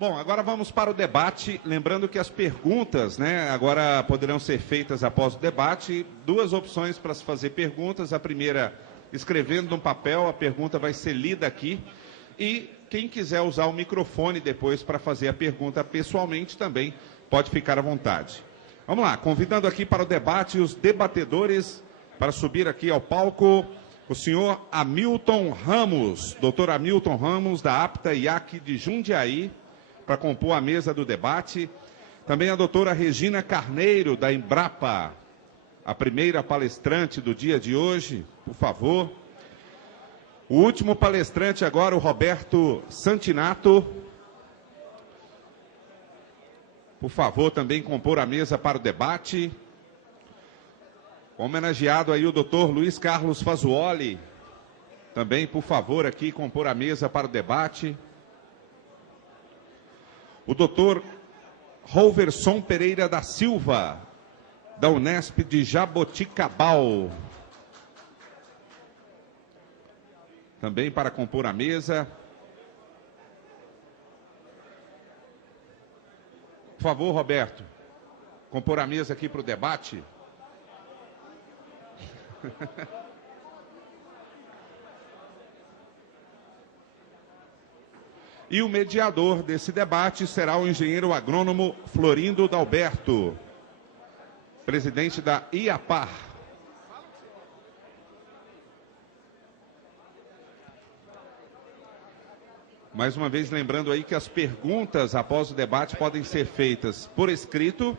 Bom, agora vamos para o debate, lembrando que as perguntas, agora poderão ser feitas após o debate. Duas opções para se fazer perguntas. A primeira, escrevendo no papel, a pergunta vai ser lida aqui. E quem quiser usar o microfone depois para fazer a pergunta pessoalmente também pode ficar à vontade. Vamos lá, convidando aqui para o debate os debatedores para subir aqui ao palco, o senhor Hamilton Ramos, doutor Hamilton Ramos, da APTA IAC de Jundiaí, para compor a mesa do debate. Também a doutora Regina Carneiro, da Embrapa, a primeira palestrante do dia de hoje, por favor. O último palestrante agora, o Roberto Santinato. Por favor, também compor a mesa para o debate. Homenageado aí o doutor Luiz Carlos Fazuoli. Também, por favor, aqui compor a mesa para o debate. O doutor Rouverson Pereira da Silva, da Unesp de Jaboticabal. Também para compor a mesa. Por favor, Roberto, compor a mesa aqui para o debate. E o mediador desse debate será o engenheiro agrônomo Florindo Dalberto, presidente da IAPAR. Mais uma vez, lembrando aí que as perguntas após o debate podem ser feitas por escrito,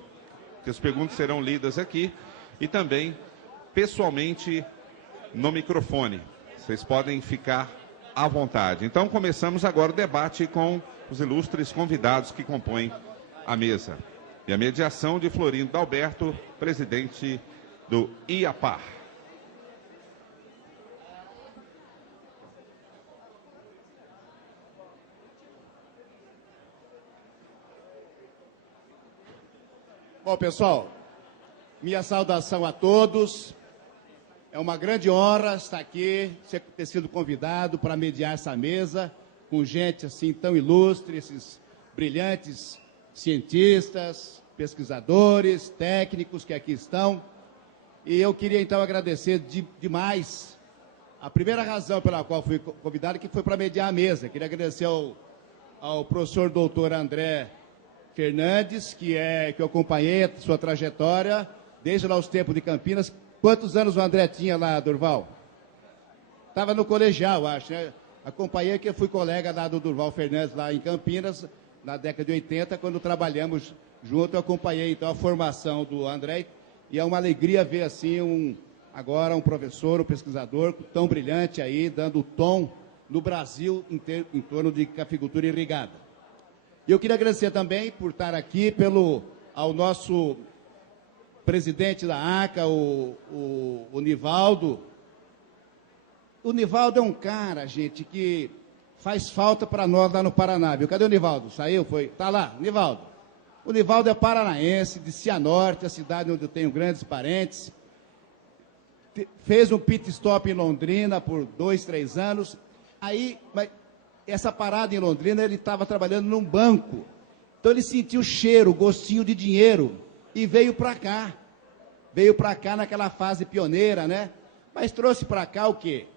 que as perguntas serão lidas aqui, e também pessoalmente no microfone. Vocês podem ficar à vontade. Então, começamos agora o debate com os ilustres convidados que compõem a mesa. E a mediação de Florindo Dalberto, presidente do IAPAR. Bom, pessoal, minha saudação a todos. É uma grande honra estar aqui, ter sido convidado para mediar essa mesa com gente assim tão ilustre, esses brilhantes cientistas, pesquisadores, técnicos que aqui estão. E eu queria então agradecer demais. A primeira razão pela qual fui convidado que foi para mediar a mesa. Queria agradecer ao professor doutor André Fernandes, que eu acompanhei a sua trajetória desde lá os tempos de Campinas. Quantos anos o André tinha lá, Durval? Estava no colegial, acho, né? Acompanhei, que eu fui colega lá do Durval Fernandes, lá em Campinas, na década de 80, quando trabalhamos junto. Eu acompanhei, então, a formação do André. E é uma alegria ver, assim, agora um professor, um pesquisador tão brilhante aí, dando tom no Brasil em torno de cafeicultura irrigada. E eu queria agradecer também por estar aqui ao nosso presidente da ACA, o Nivaldo. O Nivaldo é um cara, gente, que faz falta para nós lá no Paraná, viu? Cadê o Nivaldo? Saiu? Foi? Tá lá, Nivaldo. O Nivaldo é paranaense, de Cianorte, a cidade onde eu tenho grandes parentes. Fez um pit stop em Londrina por 2, 3 anos. Aí, essa parada em Londrina, ele estava trabalhando num banco. Então ele sentiu o cheiro, o gostinho de dinheiro e veio para cá. Veio para cá naquela fase pioneira, né? Mas trouxe para cá o quê?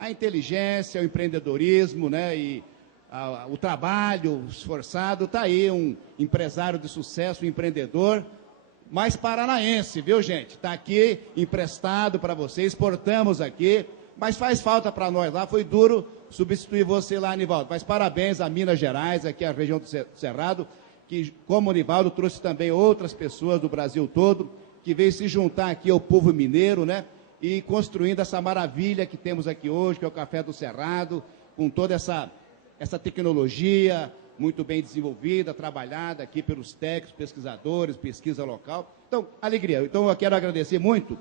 A inteligência, o empreendedorismo, né? E o trabalho esforçado. Está aí um empresário de sucesso, um empreendedor, mais paranaense, viu, gente? Está aqui emprestado para vocês, exportamos aqui, mas faz falta para nós lá. Foi duro substituir você lá, Nivaldo. Mas parabéns a Minas Gerais, aqui a região do Cerrado, que, como o Nivaldo, trouxe também outras pessoas do Brasil todo, que veio se juntar aqui ao povo mineiro, né? E construindo essa maravilha que temos aqui hoje, que é o Café do Cerrado, com toda essa tecnologia muito bem desenvolvida, trabalhada aqui pelos técnicos, pesquisadores, pesquisa local. Então, alegria. Então, eu quero agradecer muito.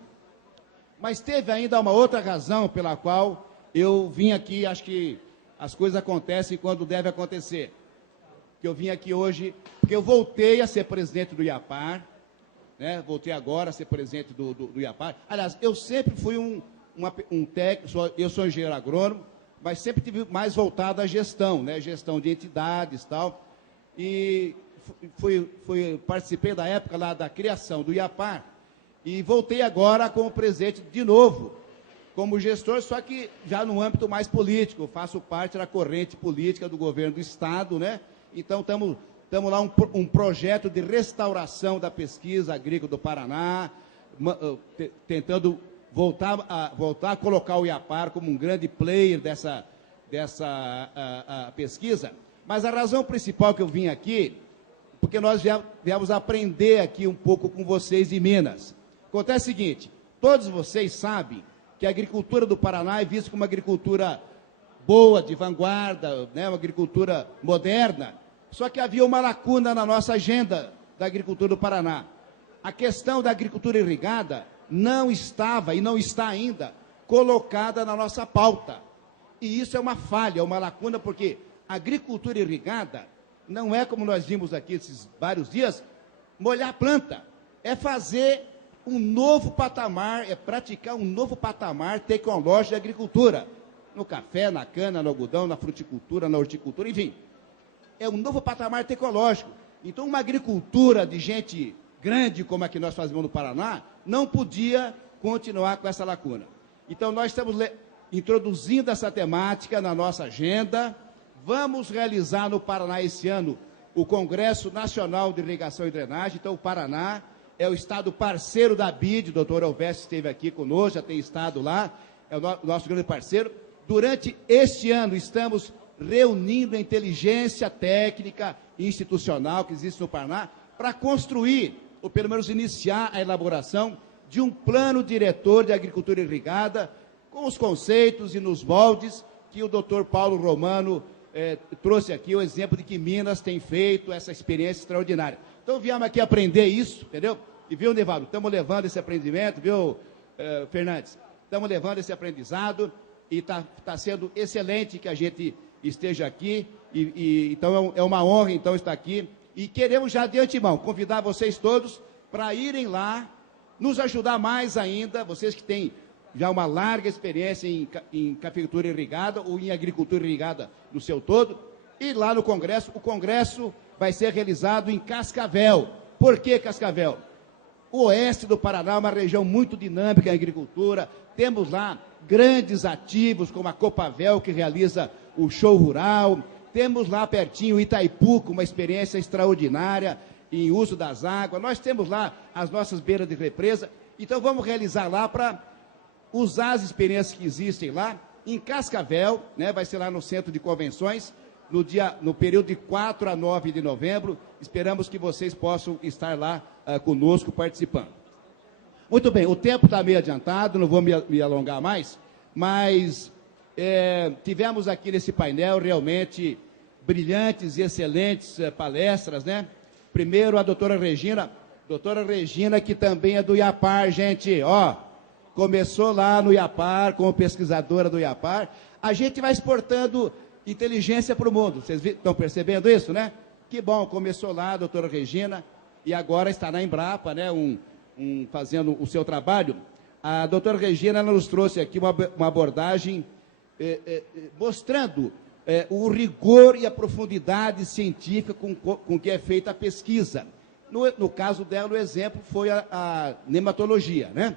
Mas teve ainda uma outra razão pela qual eu vim aqui. Acho que as coisas acontecem quando deve acontecer. Que eu vim aqui hoje, porque eu voltei a ser presidente do IAPAR, né? Voltei agora a ser presidente do IAPAR. Aliás, eu sempre fui um técnico, eu sou engenheiro agrônomo, mas sempre tive mais voltado à gestão, né? Gestão de entidades e tal. e participei da época lá da criação do IAPAR e voltei agora como presidente de novo, como gestor, só que já no âmbito mais político. Eu faço parte da corrente política do governo do Estado, né? Então, estamos lá um projeto de restauração da pesquisa agrícola do Paraná, tentando voltar a colocar o IAPAR como um grande player dessa pesquisa. Mas a razão principal que eu vim aqui, porque nós viemos aprender aqui um pouco com vocês em Minas. Acontece o seguinte, todos vocês sabem que a agricultura do Paraná é vista como uma agricultura boa, de vanguarda, né, uma agricultura moderna, só que havia uma lacuna na nossa agenda da agricultura do Paraná. A questão da agricultura irrigada não estava e não está ainda colocada na nossa pauta. E isso é uma falha, uma lacuna, porque a agricultura irrigada não é, como nós vimos aqui esses vários dias, molhar a planta. É fazer um novo patamar, é praticar um novo patamar tecnológico de agricultura. No café, na cana, no algodão, na fruticultura, na horticultura, enfim. É um novo patamar tecnológico. Então, uma agricultura de gente grande, como a que nós fazemos no Paraná, não podia continuar com essa lacuna. Então, nós estamos introduzindo essa temática na nossa agenda. Vamos realizar no Paraná esse ano o Congresso Nacional de Irrigação e Drenagem. Então, o Paraná é o estado parceiro da BID, o doutor Elvésio esteve aqui conosco, já tem estado lá, é o nosso grande parceiro. Durante este ano, estamos reunindo a inteligência técnica e institucional que existe no Paraná para construir, ou pelo menos iniciar a elaboração de um plano diretor de agricultura irrigada, com os conceitos e nos moldes que o doutor Paulo Romano trouxe aqui, o exemplo de que Minas tem feito essa experiência extraordinária. Então, viemos aqui aprender isso, entendeu? E viu, Nevaldo, estamos levando esse aprendimento, viu, Fernandes? Estamos levando esse aprendizado e está sendo excelente que a gente esteja aqui. Então, é uma honra, então, estar aqui. E queremos já de antemão convidar vocês todos para irem lá, nos ajudar mais ainda, vocês que têm já uma larga experiência em cafeicultura irrigada ou em agricultura irrigada no seu todo, e lá no Congresso. O Congresso vai ser realizado em Cascavel. Por que Cascavel? O oeste do Paraná é uma região muito dinâmica em agricultura, temos lá grandes ativos como a Copavel, que realiza o show rural, temos lá pertinho Itaipu, com uma experiência extraordinária em uso das águas, nós temos lá as nossas beiras de represa, então vamos realizar lá para usar as experiências que existem lá, em Cascavel, né, vai ser lá no Centro de Convenções, no período de 4 a 9 de novembro, esperamos que vocês possam estar lá conosco participando. Muito bem, o tempo está meio adiantado, não vou me alongar mais, mas tivemos aqui nesse painel realmente brilhantes e excelentes palestras, né? Primeiro a doutora Regina que também é do IAPAR, gente, ó, começou lá no IAPAR, como pesquisadora do IAPAR, a gente vai exportando inteligência para o mundo, vocês estão percebendo isso, né? Que bom, começou lá a doutora Regina, e agora está na Embrapa, né, fazendo o seu trabalho. A doutora Regina nos trouxe aqui uma abordagem mostrando o rigor e a profundidade científica com que é feita a pesquisa. No caso dela, o exemplo foi a nematologia, né?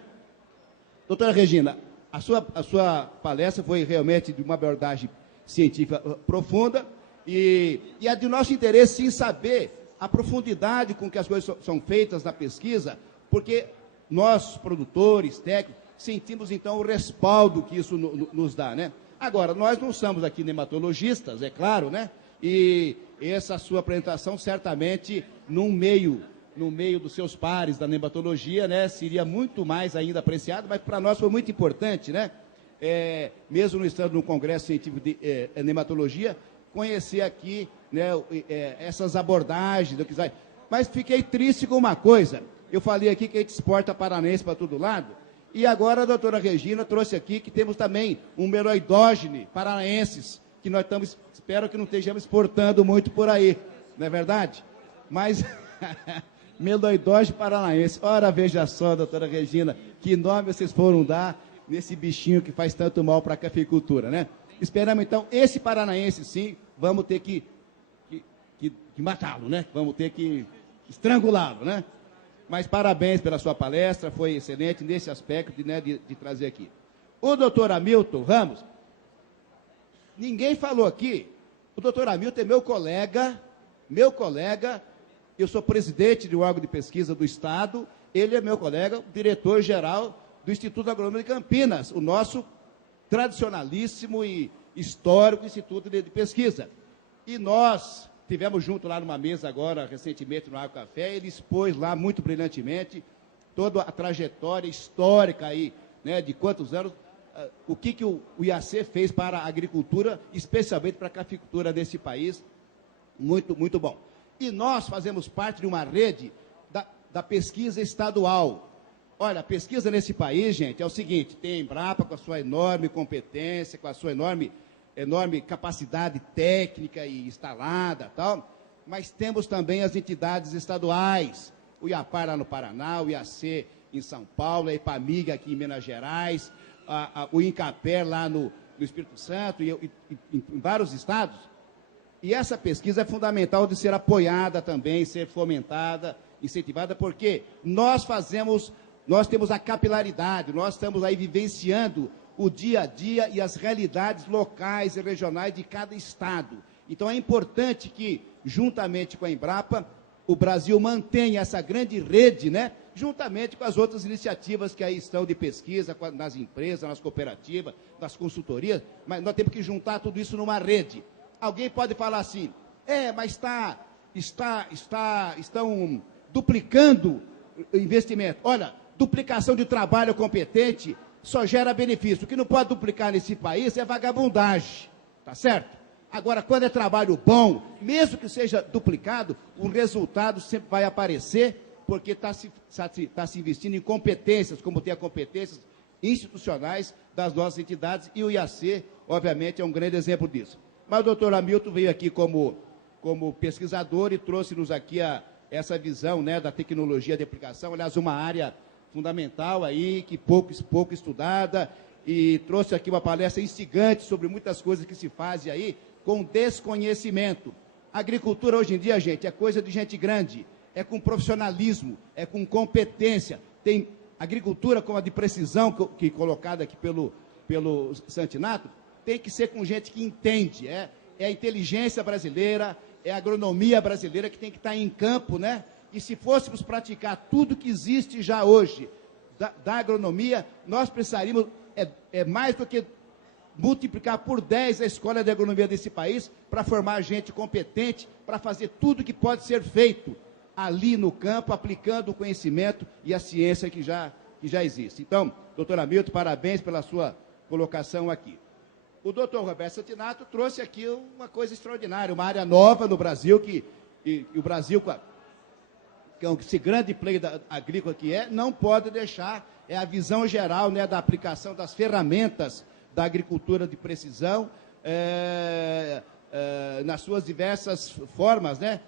Doutora Regina, a sua palestra foi realmente de uma abordagem científica profunda e é de nosso interesse, sim, saber a profundidade com que as coisas são feitas na pesquisa, porque nós, produtores, técnicos, sentimos, então, o respaldo que isso nos dá, né? Agora, nós não somos aqui nematologistas, é claro, né? E essa sua apresentação, certamente, no meio dos seus pares da nematologia, né, seria muito mais ainda apreciado, mas para nós foi muito importante, né? Mesmo não estando no Congresso Científico de Nematologia, conhecer aqui, né, essas abordagens. Mas fiquei triste com uma coisa. Eu falei aqui que a gente exporta paranaense para todo lado, e agora a doutora Regina trouxe aqui que temos também um meloidógene paranaenses, que nós estamos, espero que não estejamos exportando muito por aí, não é verdade? Mas, meloidógene paranaense, ora veja só, doutora Regina, que nome vocês foram dar nesse bichinho que faz tanto mal para a cafeicultura, né? Esperamos, então, esse paranaense, sim, vamos ter que matá-lo, né? Vamos ter que estrangulá-lo, né? Mas parabéns pela sua palestra, foi excelente nesse aspecto de trazer aqui. O doutor Hamilton Ramos, ninguém falou aqui, o doutor Hamilton é meu colega, eu sou presidente de um órgão de pesquisa do Estado, ele é meu colega, diretor-geral do Instituto Agronômico de Campinas, o nosso tradicionalíssimo e histórico Instituto de Pesquisa. E nós tivemos junto lá numa mesa agora, recentemente, no Água Café, ele expôs lá muito brilhantemente toda a trajetória histórica aí, né, de quantos anos, o que o IAC fez para a agricultura, especialmente para a cafeicultura desse país, muito, muito bom. E nós fazemos parte de uma rede da pesquisa estadual. Olha, a pesquisa nesse país, gente, é o seguinte, tem a Embrapa com a sua enorme competência, com a sua enorme capacidade técnica e instalada, tal, mas temos também as entidades estaduais, o IAPAR lá no Paraná, o IAC em São Paulo, a EPAMIG aqui em Minas Gerais, o INCAPER lá no Espírito Santo e em vários estados. E essa pesquisa é fundamental de ser apoiada também, ser fomentada, incentivada, porque nós temos a capilaridade, nós estamos aí vivenciando o dia a dia e as realidades locais e regionais de cada estado. Então é importante que, juntamente com a Embrapa, o Brasil mantenha essa grande rede, né? Juntamente com as outras iniciativas que aí estão de pesquisa, nas empresas, nas cooperativas, nas consultorias, mas nós temos que juntar tudo isso numa rede. Alguém pode falar assim, mas estão duplicando o investimento. Olha, duplicação de trabalho competente só gera benefício. O que não pode duplicar nesse país é vagabundagem, tá certo? Agora, quando é trabalho bom, mesmo que seja duplicado, o resultado sempre vai aparecer, porque está se investindo em competências, como tem as competências institucionais das nossas entidades, e o IAC, obviamente, é um grande exemplo disso. Mas o doutor Hamilton veio aqui como pesquisador e trouxe-nos aqui essa visão, né, da tecnologia de aplicação, aliás, uma área fundamental aí, que pouco estudada, e trouxe aqui uma palestra instigante sobre muitas coisas que se fazem aí com desconhecimento. A agricultura hoje em dia, gente, é coisa de gente grande, é com profissionalismo, é com competência. Tem agricultura como a de precisão, que colocada aqui pelo Santinato, tem que ser com gente que entende, é a inteligência brasileira, é a agronomia brasileira que tem que estar em campo, né? E se fôssemos praticar tudo que existe já hoje da agronomia, nós precisaríamos, mais do que multiplicar por 10 a escola de agronomia desse país para formar gente competente, para fazer tudo que pode ser feito ali no campo, aplicando o conhecimento e a ciência que já existe. Então, doutor Hamilton, parabéns pela sua colocação aqui. O doutor Roberto Santinato trouxe aqui uma coisa extraordinária, uma área nova no Brasil, que o Brasil, com esse grande player agrícola que não pode deixar, a visão geral, né, da aplicação das ferramentas da agricultura de precisão, nas suas diversas formas, né,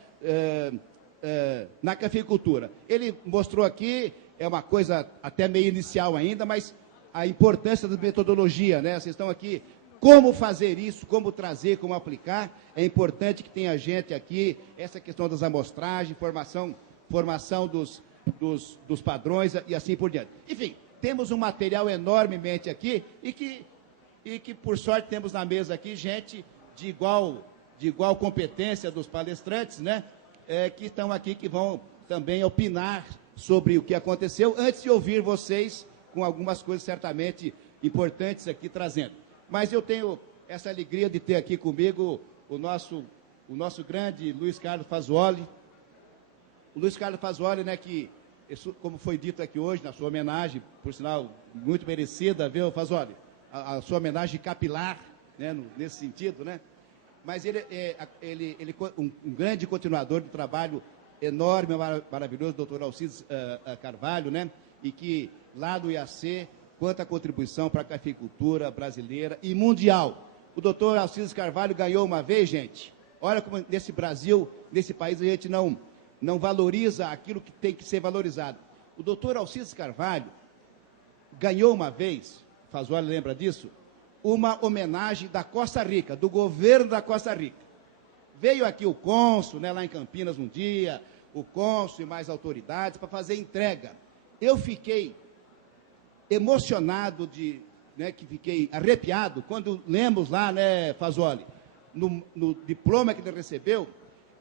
na cafeicultura. Ele mostrou aqui, é uma coisa até meio inicial ainda, mas a importância da metodologia, né? Vocês estão aqui, como fazer isso, como trazer, como aplicar. É importante que tenha gente aqui, essa questão das amostragens, formação dos padrões e assim por diante. Enfim, temos um material enormemente aqui e que por sorte, temos na mesa aqui gente de igual competência dos palestrantes, né? Que estão aqui, que vão também opinar sobre o que aconteceu, antes de ouvir vocês com algumas coisas certamente importantes aqui trazendo. Mas eu tenho essa alegria de ter aqui comigo o nosso grande Luiz Carlos Fasuoli. O Luiz Carlos Fasuoli, né, que, como foi dito aqui hoje, na sua homenagem, por sinal, muito merecida, viu, Fasuoli? A sua homenagem capilar, né, nesse sentido, né? Mas ele um grande continuador do trabalho enorme, maravilhoso, doutor Alcides Carvalho, né? E que lá do IAC, quanta contribuição para a cafeicultura brasileira e mundial. O doutor Alcides Carvalho ganhou uma vez, gente, olha como nesse Brasil, nesse país, a gente não valoriza aquilo que tem que ser valorizado. O doutor Alcides Carvalho ganhou uma vez, Fasuoli lembra disso, uma homenagem da Costa Rica, do governo da Costa Rica. Veio aqui o cônsul, né, lá em Campinas um dia, o cônsul e mais autoridades, para fazer entrega. Eu fiquei emocionado, que fiquei arrepiado, quando lemos lá, né, Fazoli, no diploma que ele recebeu,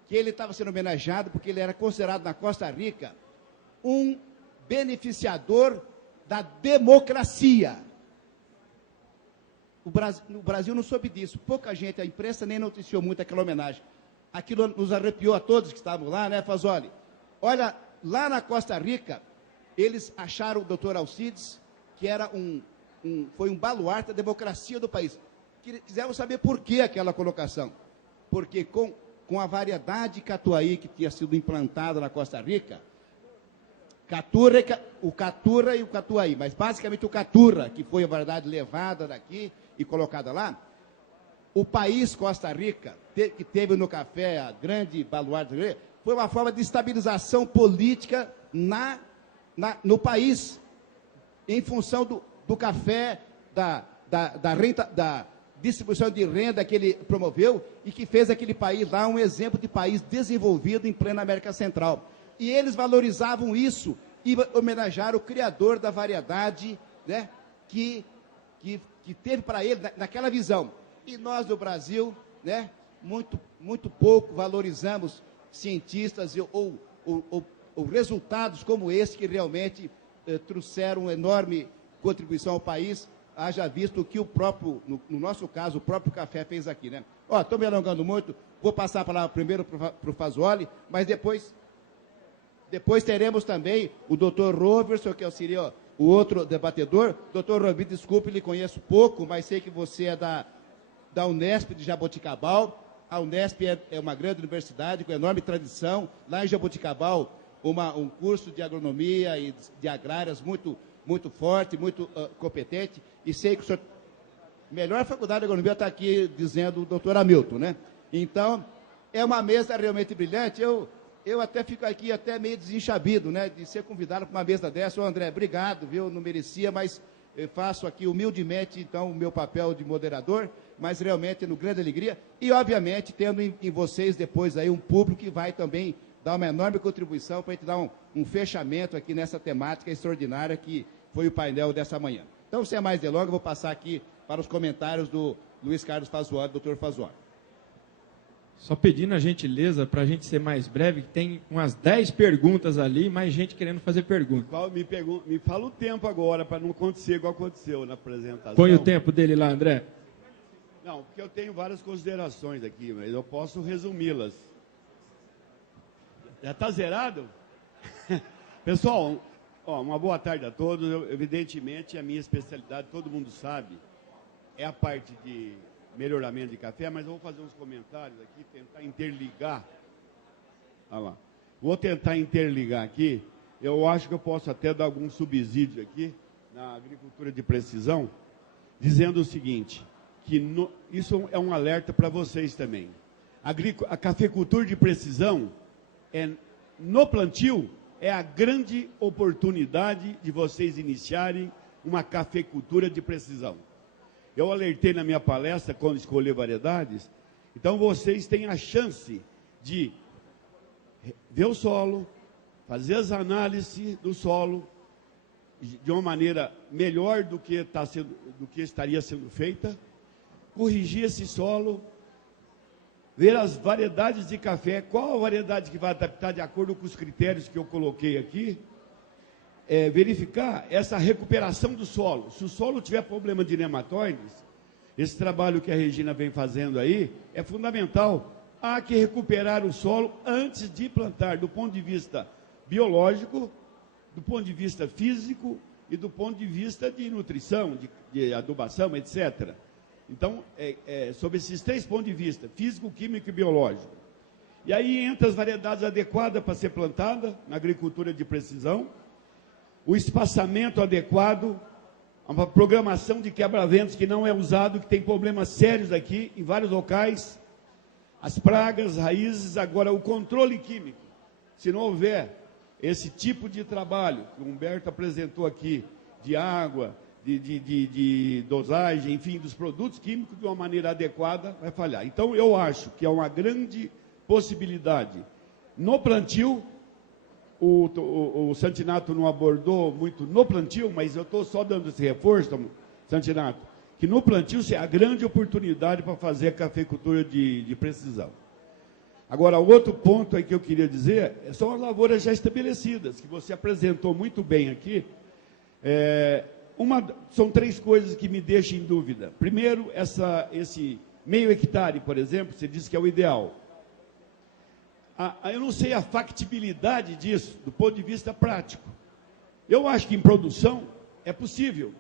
que ele estava sendo homenageado porque ele era considerado na Costa Rica um beneficiador da democracia. O Brasil não soube disso. Pouca gente, a imprensa nem noticiou muito aquela homenagem. Aquilo nos arrepiou a todos que estavam lá, né, Fazoli? Olha, lá na Costa Rica, eles acharam o doutor Alcides, que era foi um baluarte da democracia do país. Quiseram saber por que aquela colocação. Porque com a variedade de catuai que tinha sido implantada na Costa Rica, o catura e o catuai, mas basicamente o catura, que foi a variedade levada daqui e colocada lá, o país Costa Rica, que teve no café a grande baluarte, foi uma forma de estabilização política no país, em função do café, da distribuição de renda que ele promoveu e que fez aquele país lá um exemplo de país desenvolvido em plena América Central. E eles valorizavam isso e homenagearam o criador da variedade, né, que teve para ele naquela visão. E nós do Brasil, né, muito pouco valorizamos cientistas ou resultados como esse que realmente trouxeram uma enorme contribuição ao país, haja visto o que no nosso caso, o próprio café fez aqui, né? Ó, estou me alongando muito, vou passar a palavra primeiro para o Fazoli, mas depois teremos também o doutor Robertson, que seria o outro debatedor. Doutor Robertson, desculpe, lhe conheço pouco, mas sei que você é da Unesp de Jaboticabal. A Unesp é uma grande universidade com enorme tradição. Lá em Jaboticabal, um curso de agronomia e de agrárias muito forte, muito competente. E sei que o senhor... Melhor faculdade de agronomia está aqui dizendo o doutor Hamilton, né? Então, é uma mesa realmente brilhante. Eu até fico aqui até meio desenchabido, né, de ser convidado para uma mesa dessa. Ô, André, obrigado, viu? Não merecia, mas eu faço aqui humildemente, então, o meu papel de moderador, mas realmente no grande alegria. E, obviamente, tendo em vocês depois aí um público que vai também dar uma enorme contribuição para a gente dar um fechamento aqui nessa temática extraordinária que foi o painel dessa manhã. Então, sem mais delongas, vou passar aqui para os comentários do Luiz Carlos Fazoli, doutor Fazoli. Só pedindo a gentileza para a gente ser mais breve, que tem umas 10 perguntas ali, mais gente querendo fazer pergunta. Me fala o tempo agora, para não acontecer igual aconteceu na apresentação. Põe o tempo dele lá, André. Não, porque eu tenho várias considerações aqui, mas eu posso resumi-las. Já está zerado? Pessoal, uma boa tarde a todos. Evidentemente, a minha especialidade, todo mundo sabe, é a parte de melhoramento de café, mas eu vou fazer uns comentários aqui, tentar interligar. Olha lá. Vou tentar interligar aqui. Eu acho que eu posso até dar algum subsídio aqui na agricultura de precisão, dizendo o seguinte, que isso é um alerta para vocês também. A cafeicultura de precisão, no plantio, é a grande oportunidade de vocês iniciarem uma cafeicultura de precisão. Eu alertei na minha palestra, quando escolher variedades, então vocês têm a chance de ver o solo, fazer as análises do solo de uma maneira melhor do que estaria sendo feita, corrigir esse solo, ver as variedades de café, qual a variedade que vai adaptar de acordo com os critérios que eu coloquei aqui, verificar essa recuperação do solo. Se o solo tiver problema de nematóides, esse trabalho que a Regina vem fazendo aí é fundamental. Há que recuperar o solo antes de plantar, do ponto de vista biológico, do ponto de vista físico e do ponto de vista de nutrição, de adubação, etc. Então, sobre esses 3 pontos de vista, físico, químico e biológico. E aí entra as variedades adequadas para ser plantada na agricultura de precisão, o espaçamento adequado, uma programação de quebra-ventos que não é usado, que tem problemas sérios aqui em vários locais, as pragas, raízes, agora o controle químico. Se não houver esse tipo de trabalho que o Humberto apresentou aqui, de água, de dosagem, enfim, dos produtos químicos de uma maneira adequada, vai falhar. Então, eu acho que é uma grande possibilidade. No plantio, o Santinato não abordou muito no plantio, mas eu estou só dando esse reforço, Santinato, que no plantio é a grande oportunidade para fazer a cafeicultura de precisão. Agora, outro ponto aí que eu queria dizer são as lavouras já estabelecidas, que você apresentou muito bem aqui. São 3 coisas que me deixam em dúvida. Primeiro, esse meio hectare, por exemplo, você disse que é o ideal. Eu não sei a factibilidade disso, do ponto de vista prático. Eu acho que em produção é possível,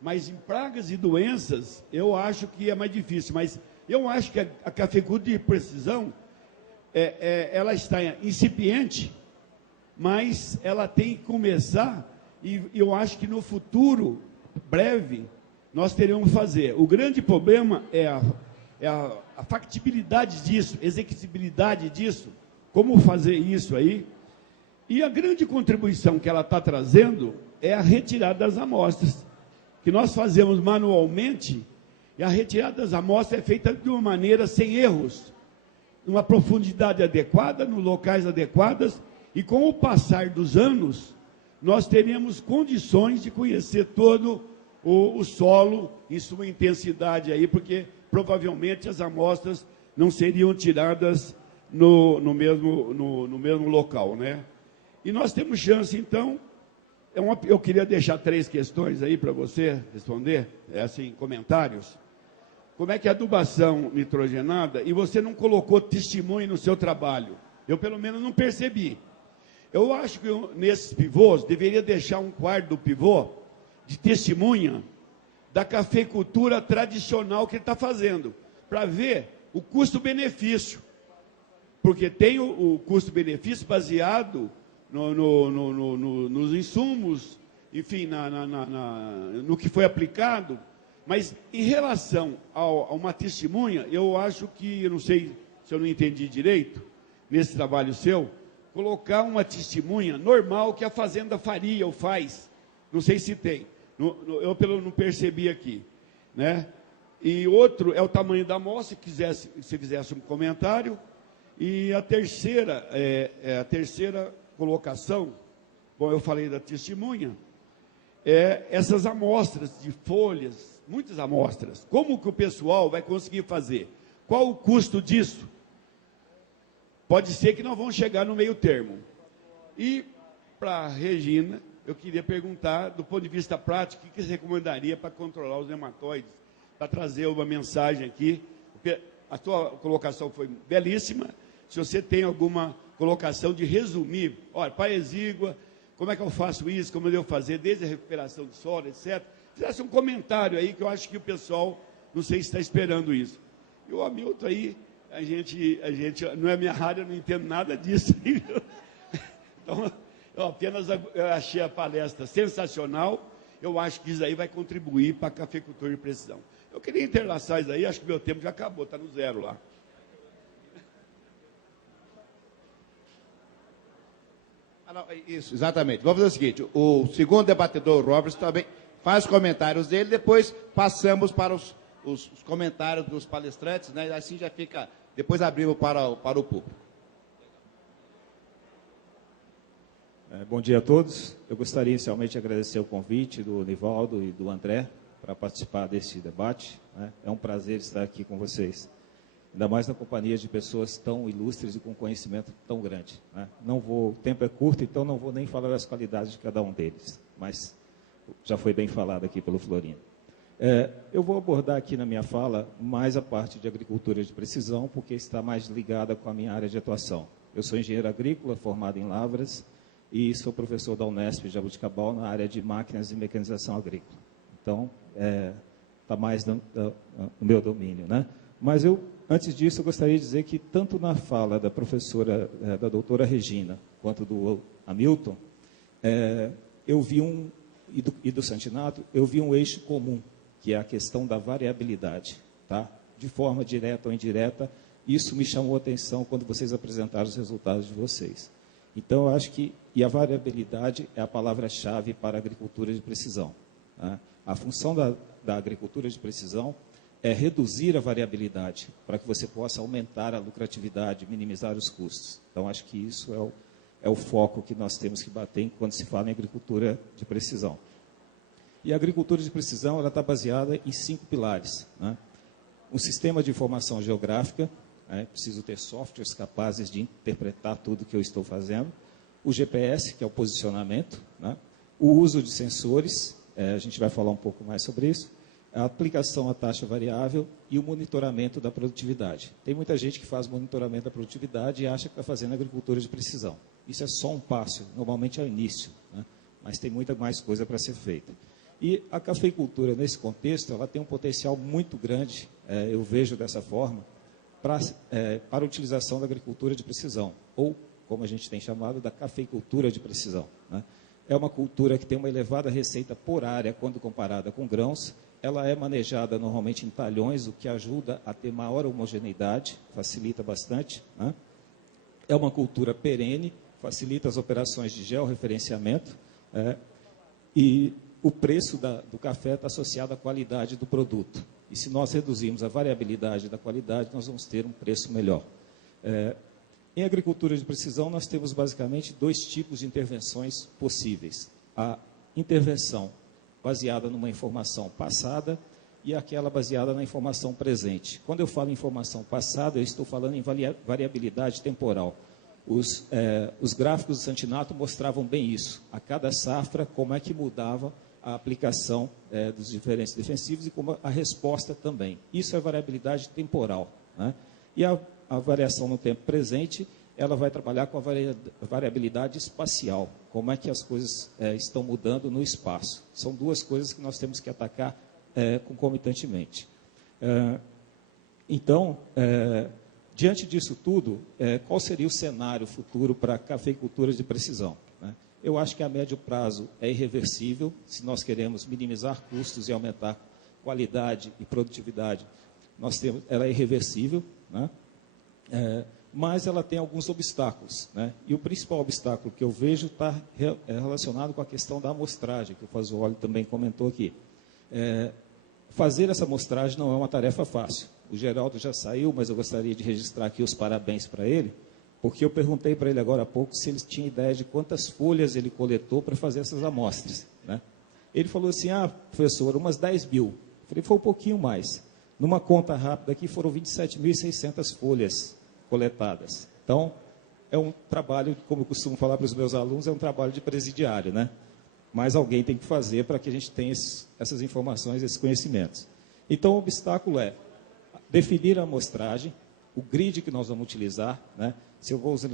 mas em pragas e doenças, eu acho que é mais difícil. Mas eu acho que a cafeicultura de precisão, ela está incipiente, mas ela tem que começar, e eu acho que no futuro, breve, nós teremos que fazer. O grande problema é a factibilidade disso, execuibilidade disso, como fazer isso aí. E a grande contribuição que ela está trazendo é a retirada das amostras, que nós fazemos manualmente, e a retirada das amostras é feita de uma maneira sem erros, numa profundidade adequada, nos locais adequados, e com o passar dos anos, nós teremos condições de conhecer todo o solo em sua intensidade aí, porque provavelmente as amostras não seriam tiradas no mesmo local, né? E nós temos chance, então, eu queria deixar 3 questões aí para você responder, assim, comentários. Como é que é a adubação nitrogenada, e você não colocou testemunho no seu trabalho? Eu, pelo menos, não percebi. Eu acho que nesses pivôs, deveria deixar um quarto do pivô de testemunha da cafeicultura tradicional que ele está fazendo, para ver o custo-benefício. Porque tem o custo-benefício baseado nos insumos, enfim, no que foi aplicado. Mas em relação a uma testemunha, eu acho que, eu não sei se eu não entendi direito, nesse trabalho seu, colocar uma testemunha normal que a fazenda faria ou faz. Não sei se tem. Eu não percebi aqui, né? E outro é o tamanho da amostra, se fizesse um comentário. E a terceira, a terceira colocação, bom, eu falei da testemunha, essas amostras de folhas, muitas amostras, como que o pessoal vai conseguir fazer? Qual o custo disso? Pode ser que nós vamos chegar no meio termo. E para a Regina, eu queria perguntar, do ponto de vista prático, o que você recomendaria para controlar os nematóides, para trazer uma mensagem aqui? A sua colocação foi belíssima. Se você tem alguma colocação de resumir, olha, para exígua, como é que eu faço isso, como eu devo fazer, desde a recuperação do solo, etc. Fizesse um comentário aí, que eu acho que o pessoal, não sei se está esperando isso. E o Hamilton aí, a gente não é minha área, eu não entendo nada disso. Então, eu apenas achei a palestra sensacional, eu acho que isso aí vai contribuir para a cafeicultura de precisão. Eu queria interlaçar isso aí, acho que meu tempo já acabou, está no 0 lá. Isso, exatamente. Vamos fazer o seguinte, o segundo debatedor, o Roberts, também faz os comentários dele, depois passamos para os comentários dos palestrantes, né? Assim já fica, depois abrimos para o público. Bom dia a todos. Eu gostaria inicialmente de agradecer o convite do Nivaldo e do André para participar desse debate, né? É um prazer estar aqui com vocês, ainda mais na companhia de pessoas tão ilustres e com conhecimento tão grande, né? O tempo é curto, então não vou nem falar das qualidades de cada um deles, mas já foi bem falado aqui pelo Florino. Eu vou abordar aqui na minha fala mais a parte de agricultura de precisão, porque está mais ligada com a minha área de atuação. Eu sou engenheiro agrícola, formado em Lavras, e sou professor da Unesp de Jabuticabal na área de máquinas e mecanização agrícola. Então, está mais no meu domínio, né? Mas antes disso, eu gostaria de dizer que tanto na fala da professora, da doutora Regina, quanto do Hamilton, eu vi e do Santinato, eu vi um eixo comum, que é a questão da variabilidade, tá? De forma direta ou indireta, isso me chamou a atenção quando vocês apresentaram os resultados de vocês. Então, eu acho que a variabilidade é a palavra-chave para a agricultura de precisão, tá? A função da agricultura de precisão é reduzir a variabilidade, para que você possa aumentar a lucratividade, minimizar os custos. Então, acho que isso é o foco que nós temos que bater quando se fala em agricultura de precisão. E a agricultura de precisão ela está baseada em 5 pilares, né? Um sistema de informação geográfica, preciso ter softwares capazes de interpretar tudo que eu estou fazendo. O GPS, que é o posicionamento, né? O uso de sensores, a gente vai falar um pouco mais sobre isso. A aplicação à taxa variável e o monitoramento da produtividade. Tem muita gente que faz monitoramento da produtividade e acha que está fazendo agricultura de precisão. Isso é só um passo, normalmente é o início, né? Mas tem muita mais coisa para ser feita. E a cafeicultura, nesse contexto, ela tem um potencial muito grande, eu vejo dessa forma, para a utilização da agricultura de precisão, ou, como a gente tem chamado, da cafeicultura de precisão, né? É uma cultura que tem uma elevada receita por área quando comparada com grãos. Ela é manejada normalmente em talhões, o que ajuda a ter maior homogeneidade, facilita bastante, né? É uma cultura perene, facilita as operações de georreferenciamento, e o preço do café está associado à qualidade do produto. E se nós reduzirmos a variabilidade da qualidade, nós vamos ter um preço melhor. Em agricultura de precisão, nós temos basicamente 2 tipos de intervenções possíveis. A intervenção baseada numa informação passada e aquela baseada na informação presente. Quando eu falo em informação passada, eu estou falando em variabilidade temporal. Os gráficos do Santinato mostravam bem isso. A cada safra, como é que mudava a aplicação dos diferentes defensivos e como a resposta também. Isso é variabilidade temporal, né? E a variação no tempo presente, ela vai trabalhar com a variabilidade espacial. Como é que as coisas estão mudando no espaço. São 2 coisas que nós temos que atacar concomitantemente. Então, diante disso tudo, qual seria o cenário futuro para a cafeicultura de precisão, né? Eu acho que a médio prazo é irreversível, se nós queremos minimizar custos e aumentar qualidade e produtividade, ela é irreversível, né? Mas ela tem alguns obstáculos, né? E o principal obstáculo que eu vejo está relacionado com a questão da amostragem, que o Fazzuoli também comentou aqui. Fazer essa amostragem não é uma tarefa fácil. O Geraldo já saiu, mas eu gostaria de registrar aqui os parabéns para ele, porque eu perguntei para ele agora há pouco se ele tinha ideia de quantas folhas ele coletou para fazer essas amostras, né? Ele falou assim, professor, umas 10 mil. Eu falei, foi um pouquinho mais. Numa conta rápida aqui, foram 27.600 folhas coletadas. Então, é um trabalho, como eu costumo falar para os meus alunos, é um trabalho de presidiário, né? Mas alguém tem que fazer para que a gente tenha essas informações, esses conhecimentos. Então, o obstáculo é definir a amostragem, o grid que nós vamos utilizar, né? Se eu vou usar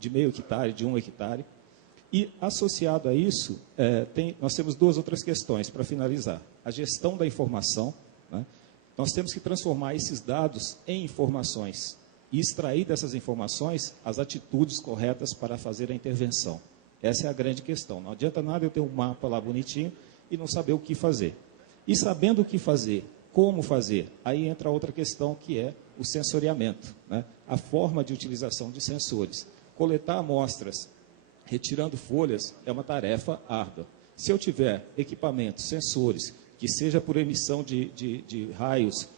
de meio hectare, de 1 hectare. E, associado a isso, nós temos 2 outras questões para finalizar. A gestão da informação, né? Nós temos que transformar esses dados em informações e extrair dessas informações as atitudes corretas para fazer a intervenção. Essa é a grande questão. Não adianta nada eu ter um mapa lá bonitinho e não saber o que fazer. E sabendo o que fazer, como fazer, aí entra outra questão que é o sensoriamento, né? A forma de utilização de sensores. Coletar amostras, retirando folhas, é uma tarefa árdua. Se eu tiver equipamentos, sensores, que seja por emissão de raios,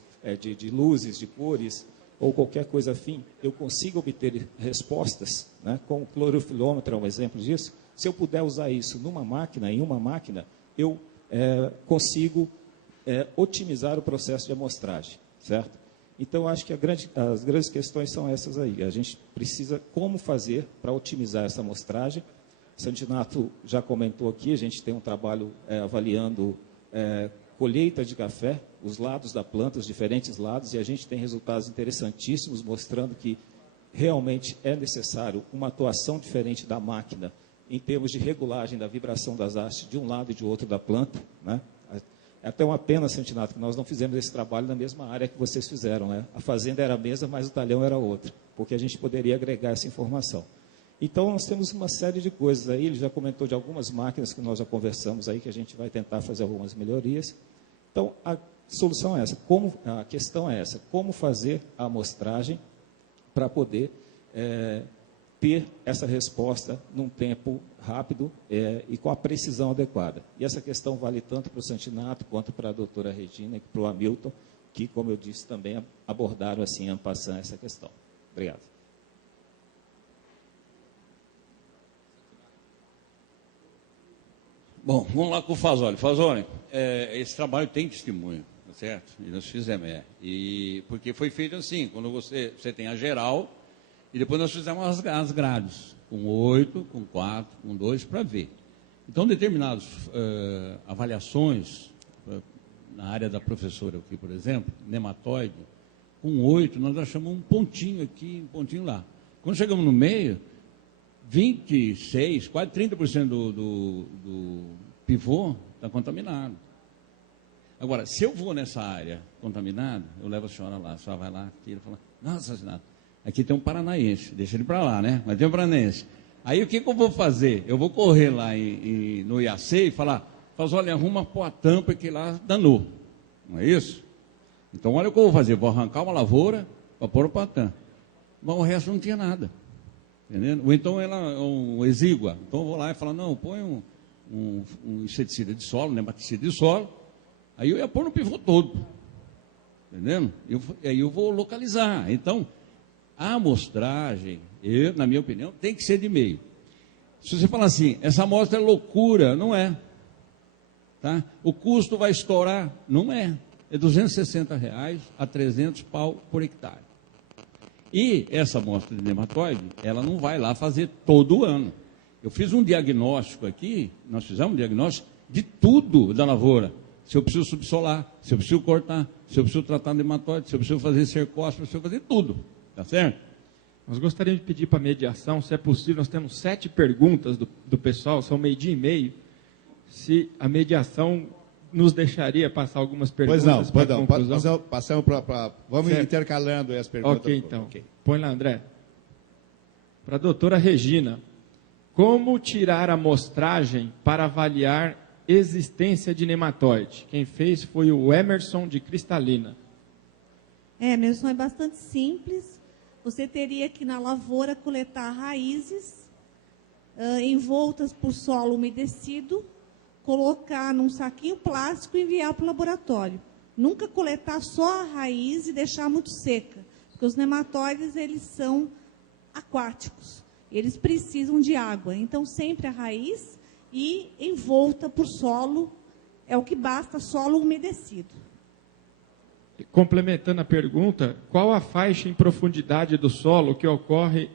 de luzes, de cores, ou qualquer coisa afim, eu consigo obter respostas, né? Como o clorofilômetro é um exemplo disso. Se eu puder usar isso em uma máquina, eu consigo otimizar o processo de amostragem, certo? Então, acho que as grandes questões são essas aí. A gente precisa como fazer para otimizar essa amostragem. Santinato já comentou aqui, a gente tem um trabalho avaliando colheita de café, os lados da planta, os diferentes lados, e a gente tem resultados interessantíssimos, mostrando que realmente é necessário uma atuação diferente da máquina em termos de regulagem da vibração das hastes de um lado e de outro da planta, né? É até uma pena, Santinato, que nós não fizemos esse trabalho na mesma área que vocês fizeram, né? A fazenda era a mesma, mas o talhão era outra, porque a gente poderia agregar essa informação. Então, nós temos uma série de coisas aí, ele já comentou de algumas máquinas que nós já conversamos aí, que a gente vai tentar fazer algumas melhorias. Então, a solução é essa, a questão é essa, como fazer a amostragem para poder ter essa resposta num tempo rápido e com a precisão adequada. E essa questão vale tanto para o Santinato quanto para a doutora Regina e para o Hamilton, que, como eu disse, também abordaram assim, en passant, essa questão. Obrigado. Bom, vamos lá com o Fasoli. Fasoli, esse trabalho tem testemunho, tá certo? E nós fizemos, porque foi feito assim, quando você tem a geral, e depois nós fizemos as grades, com 8, com 4, com 2, para ver. Então, determinadas avaliações, na área da professora aqui, por exemplo, nematóide, com 8, nós achamos um pontinho aqui, um pontinho lá. Quando chegamos no meio, 26, quase 30% do pivô está contaminado. Agora, se eu vou nessa área contaminada, eu levo a senhora lá, a senhora vai lá, tira, fala, nossa, Santinato, aqui tem um paranaense, deixa ele para lá, né? Mas tem um paranaense. Aí o que eu vou fazer? Eu vou correr lá no IAC e falar, olha, arruma a tampa que lá danou. Não é isso? Então, olha o que eu vou fazer. Vou arrancar uma lavoura para pôr o patã. Mas o resto não tinha nada. Entendendo? Ou então ela é um exígua. Então eu vou lá e falo, não, põe um inseticida de solo, nematicida de solo. Aí eu ia pôr no pivô todo. Entendendo? Aí eu vou localizar. Então, a amostragem, na minha opinião, tem que ser de meio. Se você falar assim, essa amostra é loucura, não é. Tá? O custo vai estourar, não é. É R$260 a 300 pau por hectare. E essa amostra de nematóide, ela não vai lá fazer todo ano. Eu fiz um diagnóstico aqui, nós fizemos um diagnóstico de tudo da lavoura. Se eu preciso subsolar, se eu preciso cortar, se eu preciso tratar nematóide, se eu preciso fazer cercóspora, se eu preciso fazer tudo. Tá certo? Nós gostaríamos de pedir para a mediação, se é possível, nós temos 7 perguntas do pessoal, são 12:30, se a mediação nos deixaria passar algumas perguntas para a conclusão. Passamos para... Vamos certo. Intercalando as perguntas. Ok, então. Okay. Põe lá, André. Para a doutora Regina, como tirar a amostragem para avaliar existência de nematóide? Quem fez foi o Emerson de Cristalina. Emerson, é bastante simples. Você teria que na lavoura coletar raízes envoltas por solo umedecido, colocar num saquinho plástico e enviar para o laboratório. Nunca coletar só a raiz e deixar muito seca, porque os nematóides, eles são aquáticos, eles precisam de água. Então, sempre a raiz e envolta por solo, é o que basta, solo umedecido. Complementando a pergunta, qual a faixa em profundidade do solo que ocorre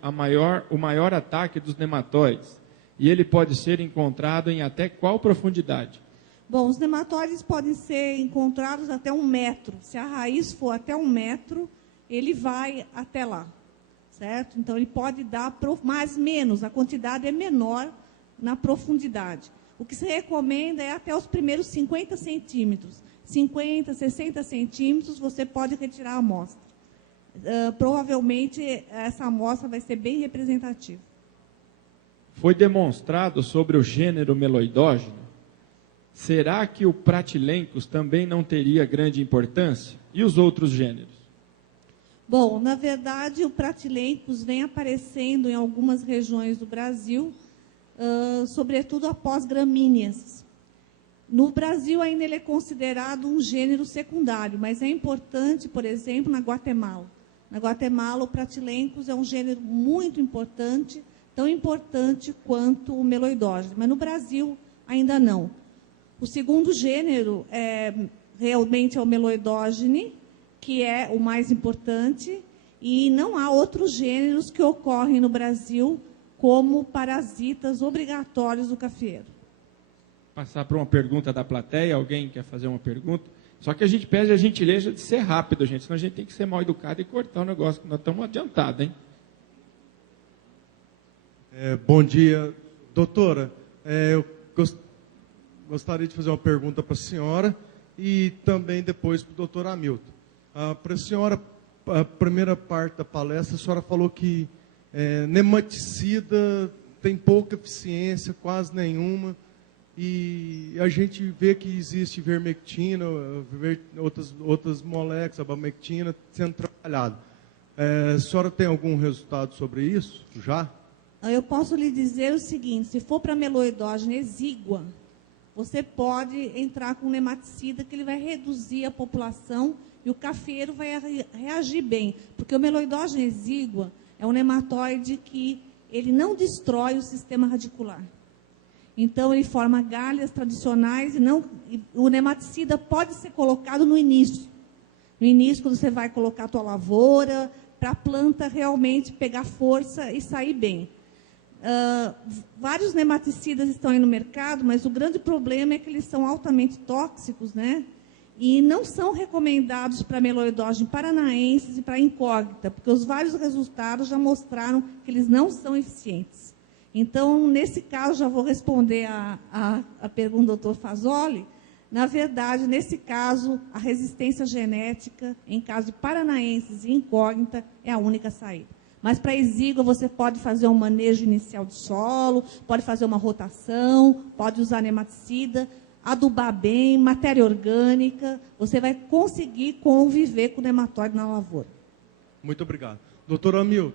o maior ataque dos nematóides? E ele pode ser encontrado em até qual profundidade? Bom, os nematóides podem ser encontrados até 1 metro. Se a raiz for até 1 metro, ele vai até lá, certo? Então, ele pode dar mais menos, a quantidade é menor na profundidade. O que se recomenda é até os primeiros 50 centímetros. 50, 60 centímetros, você pode retirar a amostra. Provavelmente, essa amostra vai ser bem representativa. Foi demonstrado sobre o gênero meloidógeno. Será que o Pratylenchus também não teria grande importância? E os outros gêneros? Bom, na verdade, o Pratylenchus vem aparecendo em algumas regiões do Brasil, sobretudo após gramíneas. No Brasil, ainda ele é considerado um gênero secundário, mas é importante, por exemplo, na Guatemala. Na Guatemala, o Pratylenchus é um gênero muito importante, tão importante quanto o meloidógeno, mas no Brasil ainda não. O segundo gênero realmente é o meloidógeno, que é o mais importante, e não há outros gêneros que ocorrem no Brasil como parasitas obrigatórios do cafeiro. Passar para uma pergunta da plateia, alguém quer fazer uma pergunta? Só que a gente pede a gentileza de ser rápido, gente, senão a gente tem que ser mal educado e cortar o negócio, que nós estamos adiantados, hein? Bom dia, doutora. Eu gostaria de fazer uma pergunta para a senhora e também depois para o doutor Hamilton. Para a senhora, a primeira parte da palestra, a senhora falou que nematicida tem pouca eficiência, quase nenhuma, e a gente vê que existe vermectina, outras moléculas, abamectina, sendo trabalhado. A senhora tem algum resultado sobre isso, já? eu posso lhe dizer o seguinte, se for para meloidógena exígua, você pode entrar com nematicida que ele vai reduzir a população e o cafeiro vai reagir bem, porque o meloidógena exígua é um nematóide que ele não destrói o sistema radicular. Então, ele forma galhas tradicionais e o nematicida pode ser colocado no início. No início, quando você vai colocar a tua lavoura, para a planta realmente pegar força e sair bem. Vários nematicidas estão aí no mercado, mas o grande problema é que eles são altamente tóxicos, né? E não são recomendados para meloidógena paranaenses e para incógnita, porque os vários resultados já mostraram que eles não são eficientes. Então, nesse caso, já vou responder a pergunta do doutor Fasoli. Na verdade, nesse caso, a resistência genética, em caso de paranaenses e incógnita, é a única saída. Mas para exígua, você pode fazer um manejo inicial de solo, pode fazer uma rotação, pode usar nematicida, adubar bem, matéria orgânica, você vai conseguir conviver com o nematóide na lavoura. Muito obrigado. Doutor Hamilton,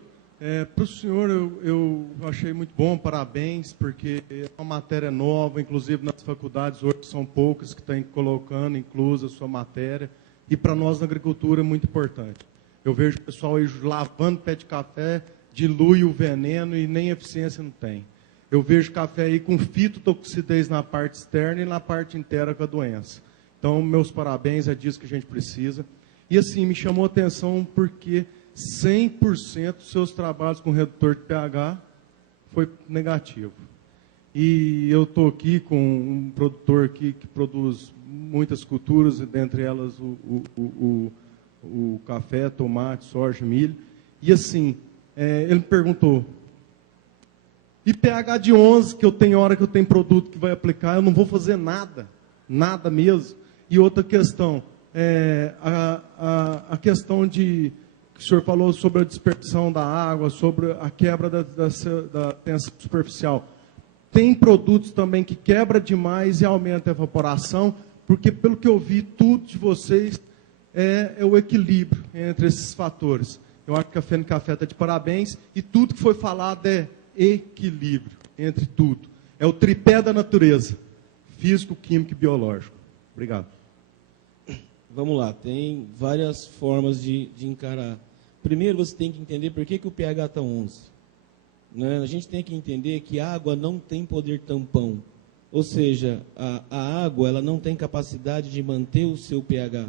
para o senhor eu achei muito bom, parabéns, porque é uma matéria nova, inclusive nas faculdades hoje são poucas que estão colocando, inclusa a sua matéria, e para nós na agricultura é muito importante. Eu vejo o pessoal aí lavando pé de café, dilui o veneno e nem eficiência não tem. Eu vejo café aí com fitotoxicidez na parte externa e na parte interna com a doença. Então, meus parabéns, é disso que a gente precisa. E assim, me chamou a atenção porque 100% dos seus trabalhos com redutor de pH foi negativo. E eu estou aqui com um produtor aqui que produz muitas culturas, dentre elas o café, tomate, soja, milho. E assim, ele me perguntou, e pH de 11, que eu tenho hora que eu tenho produto que vai aplicar, eu não vou fazer nada, nada mesmo. E outra questão, a questão de, que o senhor falou sobre a dispersão da água, sobre a quebra da tensão superficial. Tem produtos também que quebra demais e aumenta a evaporação, porque pelo que eu vi, tudo de vocês é o equilíbrio entre esses fatores. Eu acho que a Fênix Café está de parabéns e tudo que foi falado é equilíbrio entre tudo. É o tripé da natureza, físico, químico e biológico. Obrigado. Vamos lá, tem várias formas de encarar. Primeiro, você tem que entender por que o pH está 11. Né? A gente tem que entender que a água não tem poder tampão. Ou seja, a água ela não tem capacidade de manter o seu pH.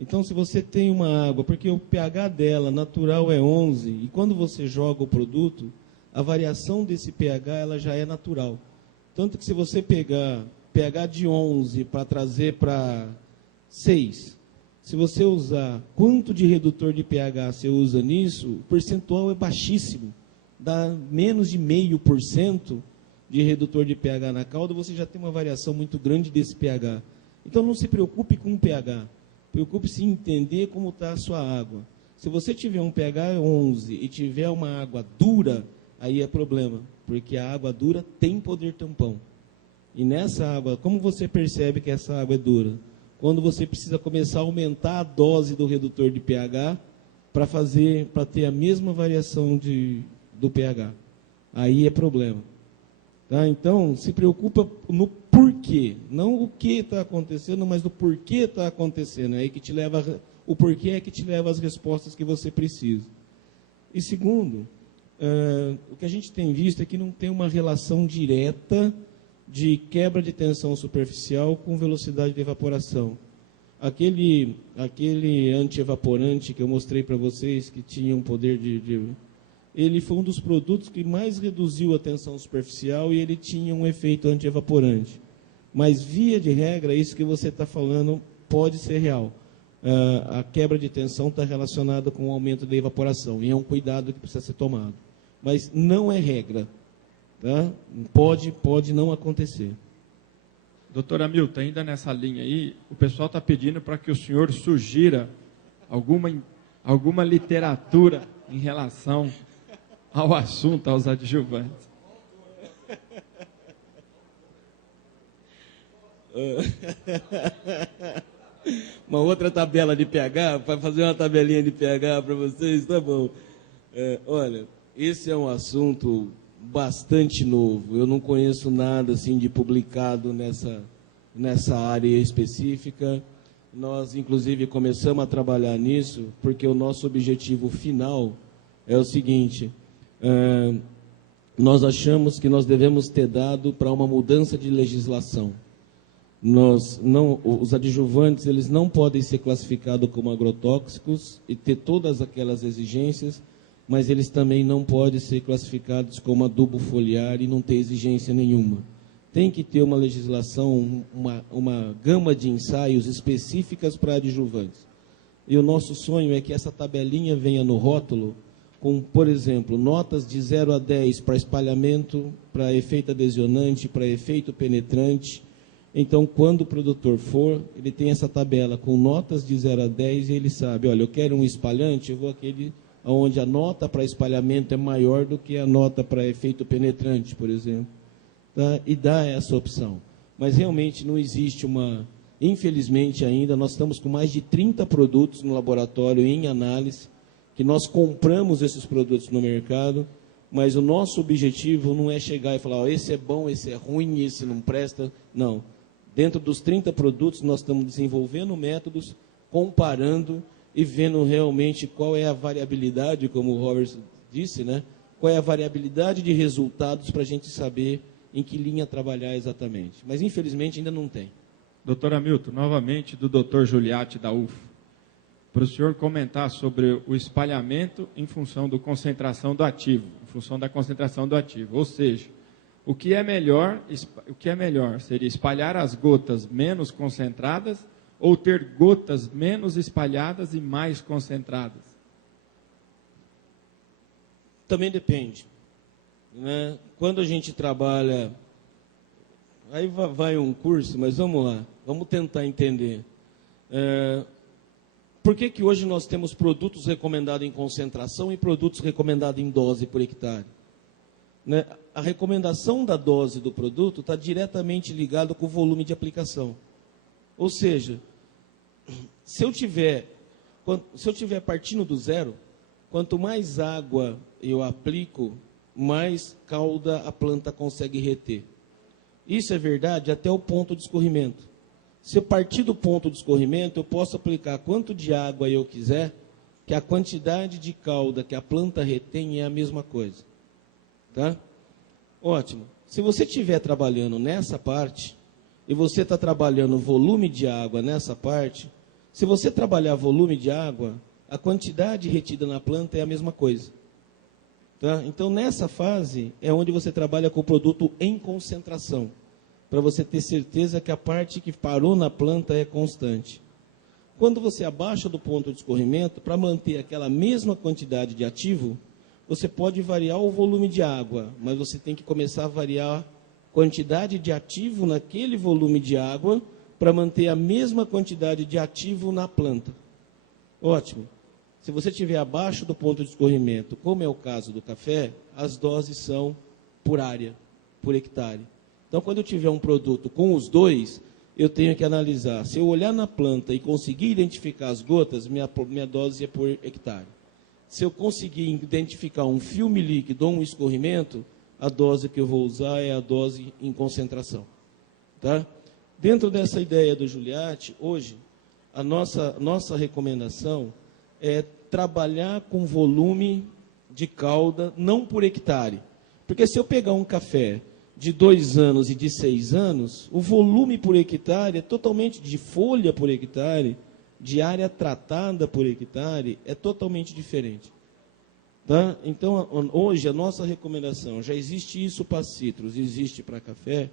Então, se você tem uma água, porque o pH dela natural é 11, e quando você joga o produto, a variação desse pH ela já é natural. Tanto que se você pegar pH de 11 para trazer para 6, se você usar quanto de redutor de pH você usa nisso, o percentual é baixíssimo. Dá menos de 0,5% de redutor de pH na calda, você já tem uma variação muito grande desse pH. Então não se preocupe com o pH. Preocupe-se em entender como está a sua água. Se você tiver um pH 11 e tiver uma água dura, aí é problema, porque a água dura tem poder tampão. E nessa água, como você percebe que essa água é dura? Quando você precisa começar a aumentar a dose do redutor de pH para ter a mesma variação do pH. Aí é problema. Tá? Então, se preocupa no porquê, não o que está acontecendo, mas no porquê está acontecendo. É aí que te leva, o porquê é que te leva às respostas que você precisa. E segundo, o que a gente tem visto é que não tem uma relação direta de quebra de tensão superficial com velocidade de evaporação. Aquele antievaporante que eu mostrei para vocês, que tinha um poder ele foi um dos produtos que mais reduziu a tensão superficial e ele tinha um efeito antievaporante. Mas, via de regra, isso que você está falando pode ser real. A quebra de tensão está relacionada com o aumento da evaporação, e é um cuidado que precisa ser tomado. Mas não é regra. Tá? Pode não acontecer. Doutor Hamilton, ainda nessa linha aí, o pessoal está pedindo para que o senhor sugira alguma literatura em relação ao assunto, aos adjuvantes. Uma outra tabela de pH, para fazer uma tabelinha de pH para vocês, tá bom. Olha, esse é um assunto bastante novo. Eu não conheço nada assim de publicado nessa área específica. Nós, inclusive, começamos a trabalhar nisso porque o nosso objetivo final é o seguinte: nós achamos que nós devemos ter dado para uma mudança de legislação. Os adjuvantes, eles não podem ser classificados como agrotóxicos e ter todas aquelas exigências, mas eles também não podem ser classificados como adubo foliar e não ter exigência nenhuma. Tem que ter uma legislação, uma gama de ensaios específicas para adjuvantes. E o nosso sonho é que essa tabelinha venha no rótulo com, por exemplo, notas de 0 a 10 para espalhamento, para efeito adhesionante, para efeito penetrante. Então, quando o produtor for, ele tem essa tabela com notas de 0 a 10 e ele sabe, olha, eu quero um espalhante, eu vou aquele onde a nota para espalhamento é maior do que a nota para efeito penetrante, por exemplo. Tá? E dá essa opção. Mas realmente não existe infelizmente ainda, nós estamos com mais de 30 produtos no laboratório em análise, que nós compramos esses produtos no mercado, mas o nosso objetivo não é chegar e falar, esse é bom, esse é ruim, esse não presta. Não. Dentro dos 30 produtos, nós estamos desenvolvendo métodos, comparando e vendo realmente qual é a variabilidade, como o Robert disse, né? Qual é a variabilidade de resultados para a gente saber em que linha trabalhar exatamente. Mas, infelizmente, ainda não tem. Doutor Hamilton, novamente do doutor Giuliatti, da UF. Para o senhor comentar sobre o espalhamento em função da concentração do ativo, ou seja, o que é melhor seria espalhar as gotas menos concentradas ou ter gotas menos espalhadas e mais concentradas? Também depende, né? Quando a gente trabalha, aí vai um curso, mas vamos lá, vamos tentar entender. Por que hoje nós temos produtos recomendados em concentração e produtos recomendados em dose por hectare? Né? A recomendação da dose do produto está diretamente ligada com o volume de aplicação. Ou seja, se eu tiver partindo do zero, quanto mais água eu aplico, mais cauda a planta consegue reter. Isso é verdade até o ponto de escorrimento. Se eu partir do ponto de escorrimento, eu posso aplicar quanto de água eu quiser, que a quantidade de cauda que a planta retém é a mesma coisa. Tá? Ótimo. Se você estiver trabalhando nessa parte, e você está trabalhando volume de água nessa parte, se você trabalhar volume de água, a quantidade retida na planta é a mesma coisa. Tá? Então, nessa fase, é onde você trabalha com o produto em concentração, para você ter certeza que a parte que parou na planta é constante. Quando você abaixa do ponto de escorrimento, para manter aquela mesma quantidade de ativo, você pode variar o volume de água, mas você tem que começar a variar a quantidade de ativo naquele volume de água para manter a mesma quantidade de ativo na planta. Ótimo. Se você estiver abaixo do ponto de escorrimento, como é o caso do café, as doses são por área, por hectare. Então, quando eu tiver um produto com os dois, eu tenho que analisar. Se eu olhar na planta e conseguir identificar as gotas, minha dose é por hectare. Se eu conseguir identificar um filme líquido ou um escorrimento, a dose que eu vou usar é a dose em concentração. Tá? Dentro dessa ideia do Giuliatti, hoje, a nossa recomendação é trabalhar com volume de cauda, não por hectare. Porque se eu pegar um café de 2 anos e de 6 anos, o volume por hectare é totalmente de folha por hectare, de área tratada por hectare, é totalmente diferente. Tá? Então, hoje, a nossa recomendação, já existe isso para citros, existe para café,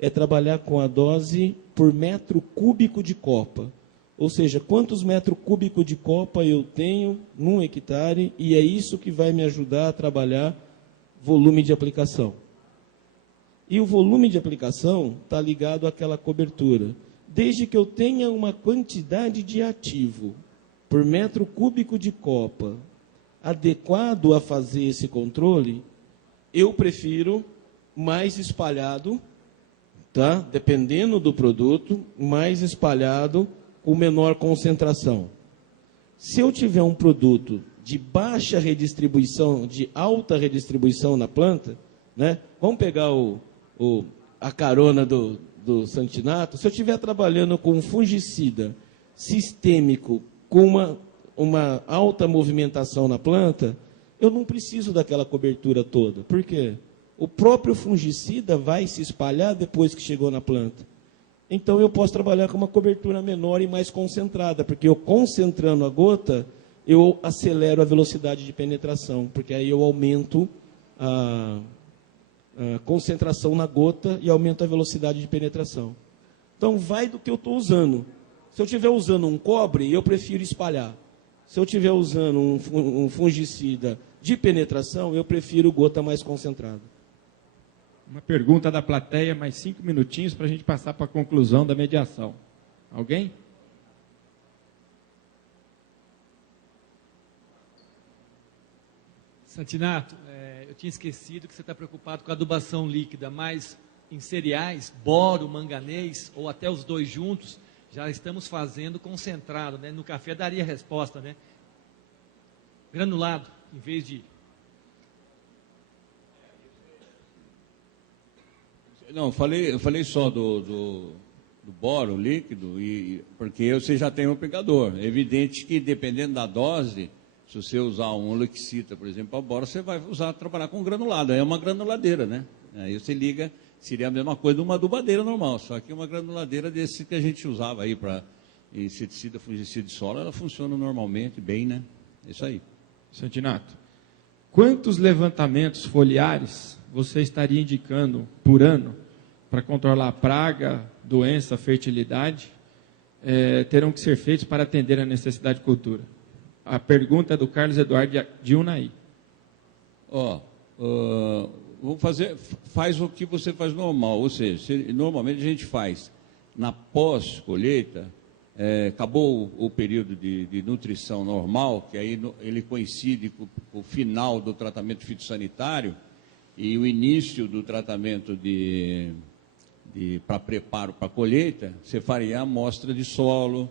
é trabalhar com a dose por metro cúbico de copa. Ou seja, quantos metros cúbicos de copa eu tenho num hectare, e é isso que vai me ajudar a trabalhar volume de aplicação. E o volume de aplicação está ligado àquela cobertura. Desde que eu tenha uma quantidade de ativo por metro cúbico de copa adequado a fazer esse controle, eu prefiro mais espalhado, tá? Dependendo do produto, mais espalhado com menor concentração. Se eu tiver um produto de baixa redistribuição, de alta redistribuição na planta, né? Vamos pegar a carona do Santinato. Se eu estiver trabalhando com um fungicida sistêmico com uma alta movimentação na planta, eu não preciso daquela cobertura toda. Por quê? O próprio fungicida vai se espalhar depois que chegou na planta. Então, eu posso trabalhar com uma cobertura menor e mais concentrada, porque eu concentrando a gota, eu acelero a velocidade de penetração, porque aí eu aumento a concentração na gota e aumento a velocidade de penetração. Então, vai do que eu estou usando. Se eu estiver usando um cobre, eu prefiro espalhar. Se eu estiver usando um fungicida de penetração, eu prefiro gota mais concentrada. Uma pergunta da plateia, mais 5 minutinhos para a gente passar para a conclusão da mediação. Alguém? Santinato, eu tinha esquecido que você está preocupado com a adubação líquida, mas em cereais, boro, manganês, ou até os dois juntos, já estamos fazendo concentrado, né? No café daria resposta, né? Granulado, em vez de... Não, eu falei só do boro líquido, porque você já tem um pegador. É evidente que, dependendo da dose, se você usar um Lexita, por exemplo, para boro, você vai trabalhar com granulado. É uma granuladeira, né? Aí você liga, seria a mesma coisa de uma adubadeira normal, só que uma granuladeira desse que a gente usava aí para inseticida, fungicida de solo, ela funciona normalmente, bem, né? Isso aí. Santinato, quantos levantamentos foliares você estaria indicando por ano para controlar a praga, doença, fertilidade, terão que ser feitos para atender a necessidade de cultura? A pergunta é do Carlos Eduardo de Unai. Vamos faz o que você faz normal, ou seja, normalmente a gente faz na pós-colheita, acabou o período de nutrição normal, que aí ele coincide com o final do tratamento fitossanitário e o início do tratamento para preparo para a colheita, você faria a amostra de solo,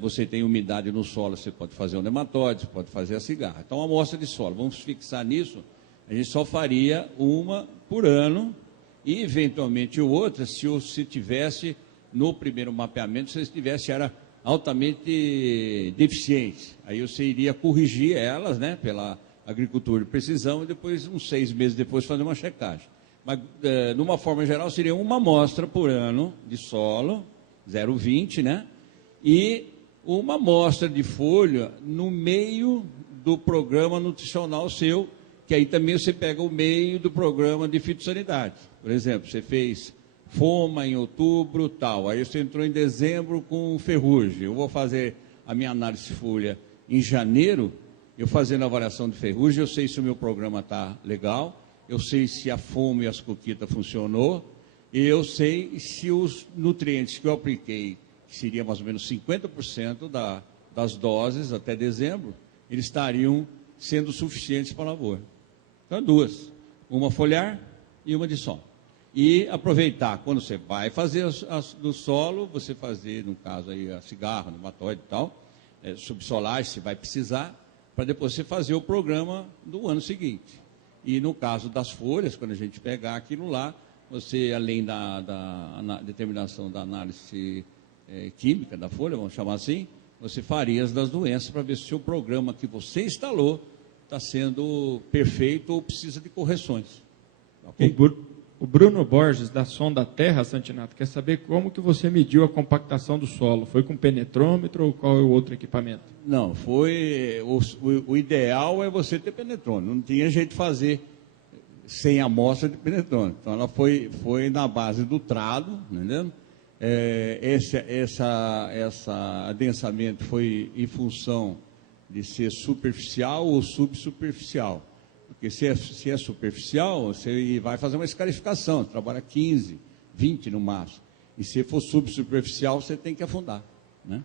você tem umidade no solo, você pode fazer o nematóide, você pode fazer a cigarra. Então, a amostra de solo, vamos fixar nisso, a gente só faria uma por ano e, eventualmente, outra, se tivesse, no primeiro mapeamento, se tivesse, era altamente deficiente. Aí você iria corrigir elas, né, pela agricultura de precisão e depois, uns 6 meses depois, fazer uma checagem. Mas, numa forma geral, seria uma amostra por ano de solo, 0,20, né? E uma amostra de folha no meio do programa nutricional seu, que aí também você pega o meio do programa de fitossanidade. Por exemplo, você fez foma em outubro, tal, aí você entrou em dezembro com ferrugem. Eu vou fazer a minha análise de folha em janeiro, eu fazendo a avaliação de ferrugem, eu sei se o meu programa está legal, eu sei se a foma e as coquitas funcionou, e eu sei se os nutrientes que eu apliquei, que seria mais ou menos 50% das doses até dezembro, eles estariam sendo suficientes para a lavoura. Então, 2, uma foliar e uma de solo. E aproveitar, quando você vai fazer do solo, você fazer, no caso aí, a cigarra, nematóide e tal, subsolar, se vai precisar, para depois você fazer o programa do ano seguinte. E no caso das folhas, quando a gente pegar aquilo lá, você, além da determinação da análise química da folha, vamos chamar assim, você faria as das doenças para ver se o seu programa que você instalou está sendo perfeito ou precisa de correções. Okay? O Bruno Borges, da Sonda Terra, Santinato, quer saber como que você mediu a compactação do solo. Foi com penetrômetro ou qual é o outro equipamento? Não, foi... O ideal é você ter penetrômetro. Não tinha jeito de fazer sem amostra de penetrômetro. Então, ela foi na base do trado, entendeu? Esse adensamento foi em função de ser superficial ou subsuperficial. Porque se é superficial, você vai fazer uma escarificação, trabalha 15, 20 no máximo. E se for subsuperficial, você tem que afundar, né?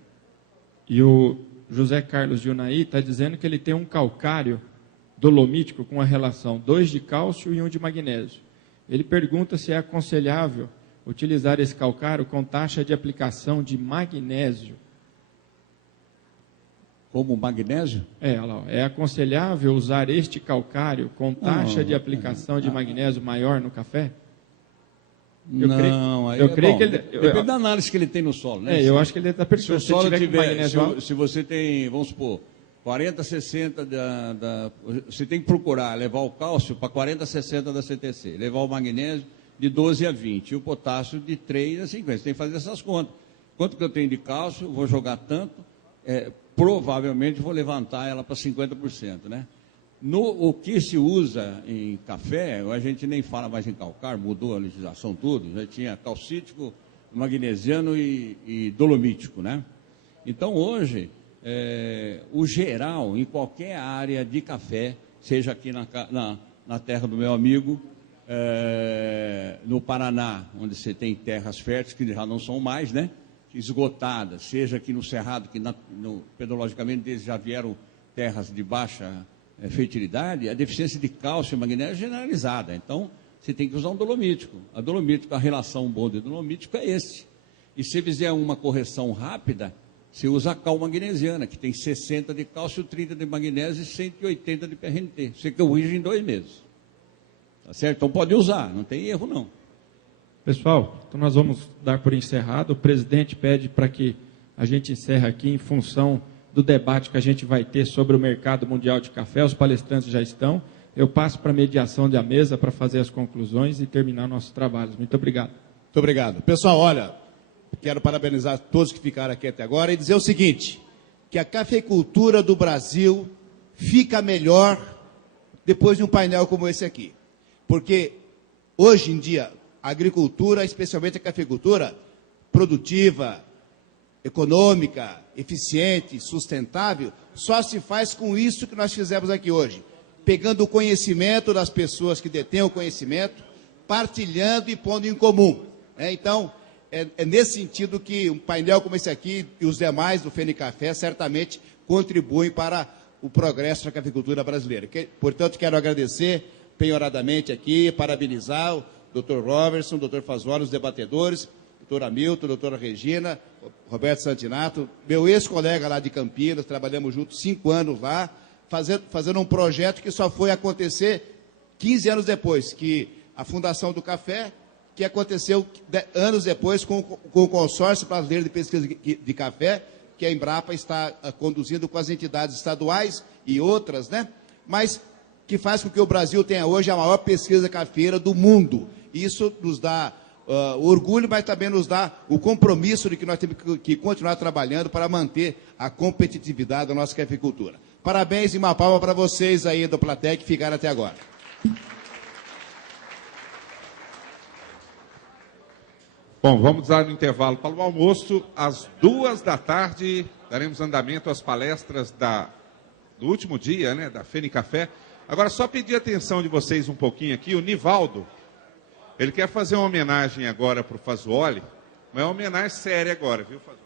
E o José Carlos de Unai está dizendo que ele tem um calcário dolomítico com a relação 2 de cálcio e 1 de magnésio. Ele pergunta se é aconselhável utilizar esse calcário com taxa de aplicação de magnésio. Como o magnésio? Olha lá, é aconselhável usar este calcário com taxa de aplicação de magnésio maior no café? Eu creio que ele... Depende da análise que ele tem no solo, né? Eu acho que ele está perguntando. Se o solo tiver, se você tem, vamos supor, 40, 60 você tem que procurar levar o cálcio para 40, 60 da CTC, levar o magnésio de 12 a 20, e o potássio de 3 a 50. Você tem que fazer essas contas. Quanto que eu tenho de cálcio, vou jogar tanto, provavelmente vou levantar ela para 50%, né? O que se usa em café, a gente nem fala mais em calcário, mudou a legislação tudo, já tinha calcítico, magnesiano e dolomítico, né? Então, hoje, o geral, em qualquer área de café, seja aqui na terra do meu amigo, no Paraná, onde você tem terras férteis, que já não são mais, né? Esgotadas, seja aqui no Cerrado, que pedologicamente deles já vieram terras de baixa fertilidade, a deficiência de cálcio e magnésio é generalizada. Então, você tem que usar um dolomítico. A relação boa de dolomítico é esse. E se fizer uma correção rápida, você usa a cal magnesiana, que tem 60 de cálcio, 30 de magnésio e 180 de PRNT. Você corrige em 2 meses. Tá certo? Então, pode usar, não tem erro, não. Pessoal, então nós vamos dar por encerrado. O presidente pede para que a gente encerre aqui em função do debate que a gente vai ter sobre o mercado mundial de café. Os palestrantes já estão. Eu passo para a mediação da mesa para fazer as conclusões e terminar nossos trabalhos. Muito obrigado. Muito obrigado. Pessoal, olha, quero parabenizar todos que ficaram aqui até agora e dizer o seguinte, que a cafeicultura do Brasil fica melhor depois de um painel como esse aqui. Porque hoje em dia, a agricultura, especialmente a cafeicultura, produtiva, econômica, eficiente, sustentável, só se faz com isso que nós fizemos aqui hoje. Pegando o conhecimento das pessoas que detêm o conhecimento, partilhando e pondo em comum. Então, é nesse sentido que um painel como esse aqui e os demais do FENICAFÉ certamente contribuem para o progresso da cafeicultura brasileira. Portanto, quero agradecer penhoradamente aqui, parabenizar o Dr. Robertson, o Dr. Fasuoli, os debatedores, doutor Hamilton, doutora Regina, Roberto Santinato, meu ex-colega lá de Campinas, trabalhamos juntos 5 anos lá, fazendo um projeto que só foi acontecer 15 anos depois, que a Fundação do Café, que aconteceu anos depois com o Consórcio Brasileiro de Pesquisa de Café, que a Embrapa está conduzindo com as entidades estaduais e outras, né? Mas que faz com que o Brasil tenha hoje a maior pesquisa cafeira do mundo. Isso nos dá orgulho, mas também nos dá o compromisso de que nós temos que continuar trabalhando para manter a competitividade da nossa cafeicultura. Parabéns e uma palma para vocês aí do plateia que ficaram até agora. Bom, vamos dar um intervalo para o almoço. Às 14h, daremos andamento às palestras do último dia, né, da FENICAFÉ. Agora, só pedir a atenção de vocês um pouquinho aqui. O Nivaldo, ele quer fazer uma homenagem agora para o Fasuoli, mas é uma homenagem séria agora, viu, Fasuoli?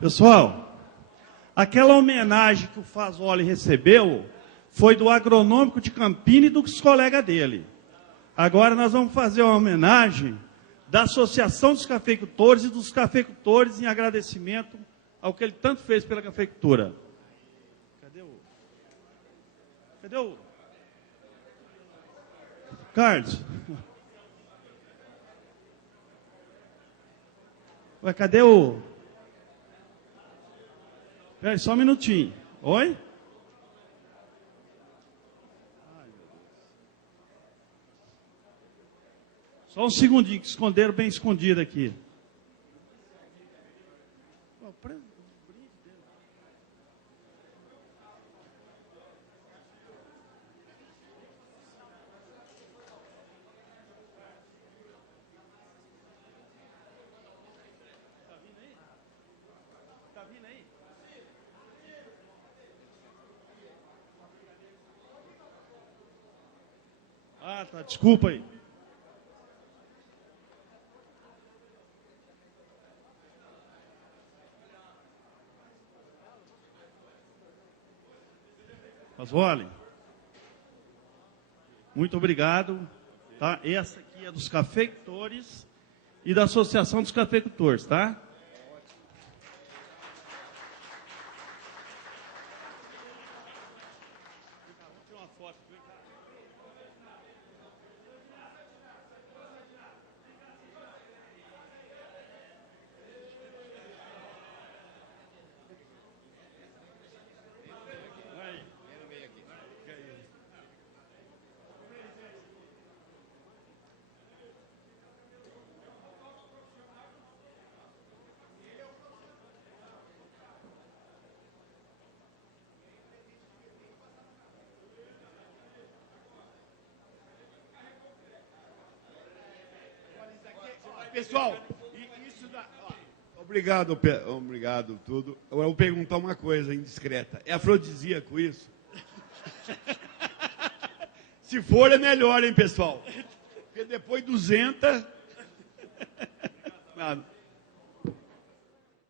Pessoal, aquela homenagem que o Fasuoli recebeu foi do agronômico de Campinas e dos colegas dele. Agora nós vamos fazer uma homenagem da Associação dos Cafeicultores e dos cafeicultores em agradecimento ao que ele tanto fez pela cafeicultura. Cadê o Carlos? Ué, cadê o... Espera aí, só um minutinho. Oi? Só um segundinho, que esconderam bem escondido aqui. Ah, tá, desculpa aí. Fasuoli, muito obrigado. Tá? Essa aqui é dos cafeicultores e da Associação dos Cafeicultores, tá? Pessoal, isso dá... Obrigado tudo. Eu vou perguntar uma coisa indiscreta. É afrodisíaco isso? Se for, é melhor, hein, pessoal? Porque depois 200... Nada.